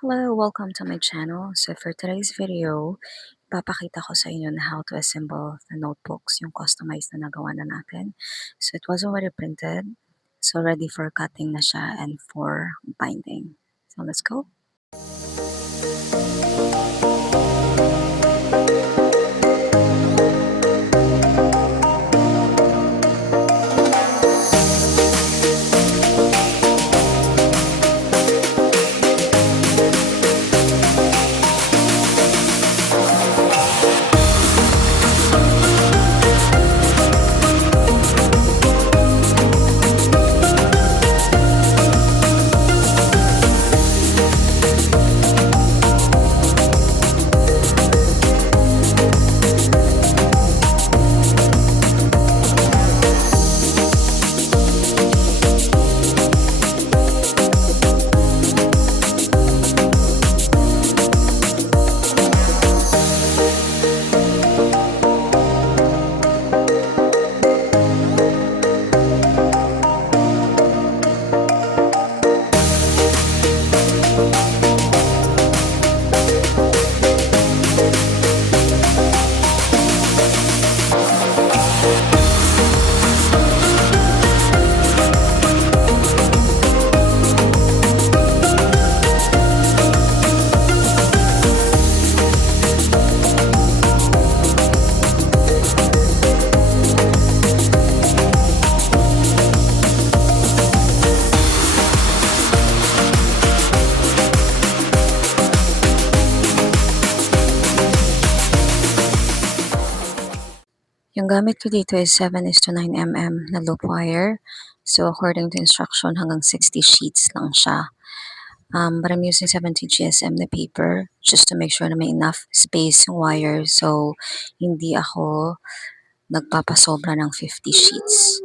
Hello, welcome to my channel. So for today's video, papakita ko sa inyo na how to assemble the notebooks, yung customized na nagawa na natin. So it was already printed. So ready for cutting na siya and for binding. So let's go. Yung gamit ko dito is 7:9 mm na loop wire. So according to instruction, hanggang 60 sheets lang siya. But I'm using 70 GSM na paper just to make sure na may enough space yung wire. So hindi ako nagpapasobra ng 50 sheets.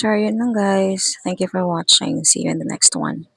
So yun lang guys. Thank you for watching. See you in the next one.